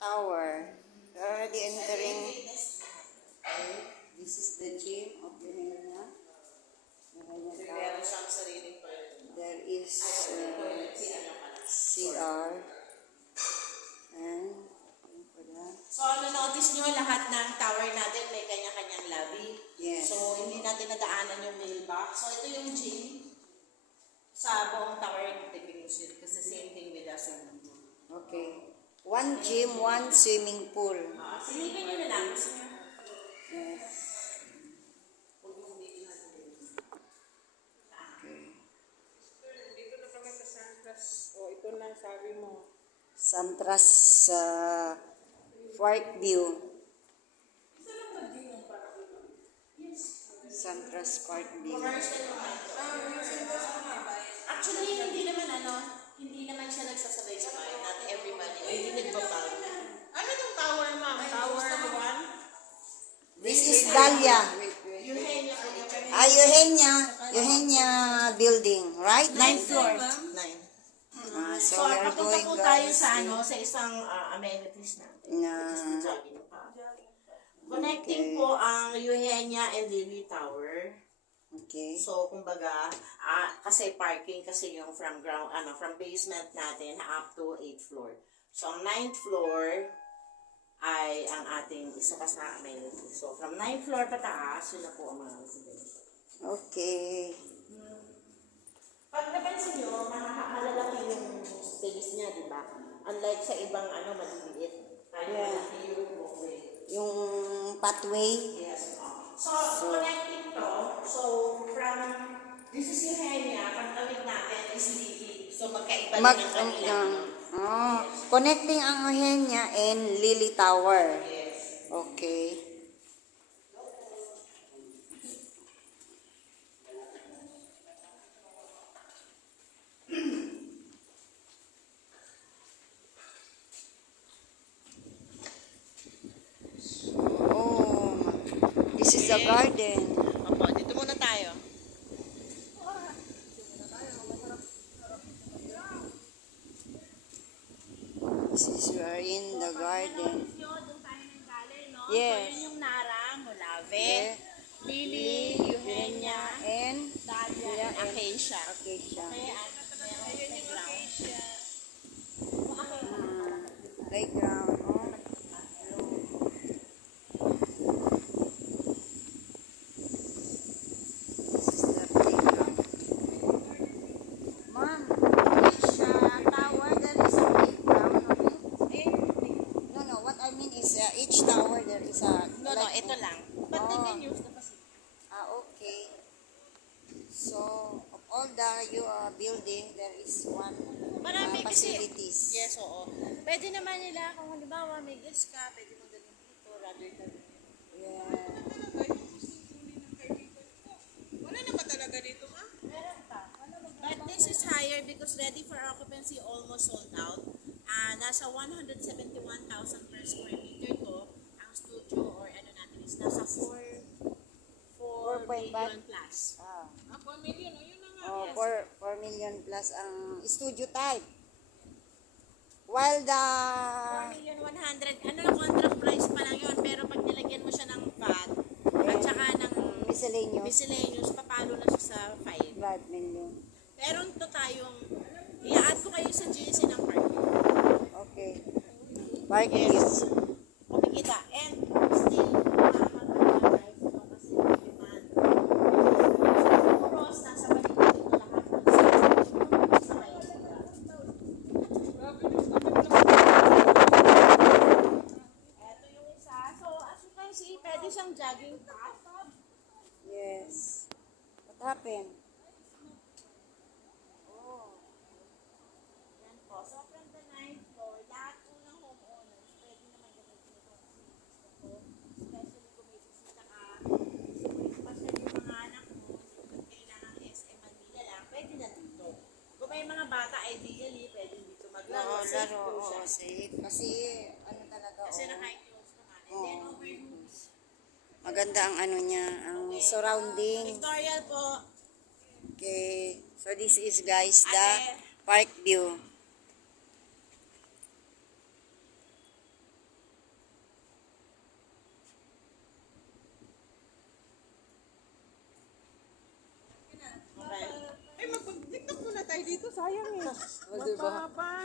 tower. We're already entering. This is the gym of Yuhenya. Meron siyang sariling toilet. There is CR. And so, na-notice nyo lahat ng tower natin may kanya-kanyang lobby. yes. So, hindi natin nadaanan yung mailbox. So, ito yung gym sa buong tower ng Tipinusin. Kasi same thing with the swimming pool. Okay. One gym, one swimming pool. Silipin nyo na lang. Yes. Dito na kami sa Santras. O, ito na, sabi mo. Santras Parkview. Santras Parkview. Actually, hindi naman siya nagsasabay-sabay. Not everybody. Hindi nagbabag. Ano yung tower, ma'am? Tower 1? This is Dahlia. Yuhenya po. Yuhenya building, right? 9th floor. 9. So So, we are papunta going po tayo guys sa isang amenities natin. na Jogging pa. Connecting po ang Yuhenya and Lily Tower. okay. So, kumbaga, kasi parking kasi yung from basement natin up to 8th floor. So, ang 9th floor ay ang ating isa pa sa amenities. So, from 9th floor pataas, yun na po ang mga residential. Okay. Pag napansin nyo, malalaki yung space niya, di ba? Unlike sa ibang maliliit. Kaya malaki yung walkway. Yung pathway. Yes. So, connecting to, so from, this is Yuhenya, pagtawid natin is Lily. So, magkaiba din ang kanilang. Connecting ang Yuhenya and Lily Tower. Yes. Okay. This is the garden. Opo, dito muna tayo. This is we are in the garden. Yes. Yes. So, yun yung Nara, Molave, Yeah. Lily, Yuhenya, And Dahlia, and Acacia. Acacia. Okay, meron yung ground. Playground. This is the playground. Ma'am, each tower there is a playground, okay? No, what I mean is each tower there is a... No, ito lang. But they can use the facility. Okay. So, of all the building, there is one Marami kasi. facilities. Yes, oo. Pwede naman nila, kung halimbawa may guest ka, pwede mong dalhin dito rather than. Yeah. Wala na ba talaga dito, ha? Meron pa. But this is higher because ready for occupancy almost sold out. Nasa 171,000 per square meter to. Ang studio or natin is nasa 4 million plus. 4 million, o yun na nga. Oh, 4 million plus ang studio type. While the 4,100,000. Yung contract price pa lang yun. Pero pag nilagyan mo siya ng VAT at saka ng miscellaneous, papalo na siya sa 5. 5 million. Meron to tayong, i-add ko kayo sa GC ng parking. Okay. Parking is Kumikita. And still, makakapag-drive ko kasi demand. Puros, nasa paligid dito lahat ng sa Maynila. Ito yung isa. So, as you can see, pwede siyang jogging path. yes. What happened? Yan po. So, from the 9th floor, lahat po ng homeowners, pwede naman gamitin ito. Especially kung may bisita ka, especially yung mga anak mo, kung kailangan SM Manila lang, pwede na dito. Kung may mga bata, ideally, pwede dito maglaro. Safe po siya. Safe. Kasi, ano talaga, Kasi naka-enclose naman. And then, over maganda ang ano niya, ang surrounding. Victorial po. Okay. So, this is guys, the Ate. park view. sayang eh. O, diba? Mapapa.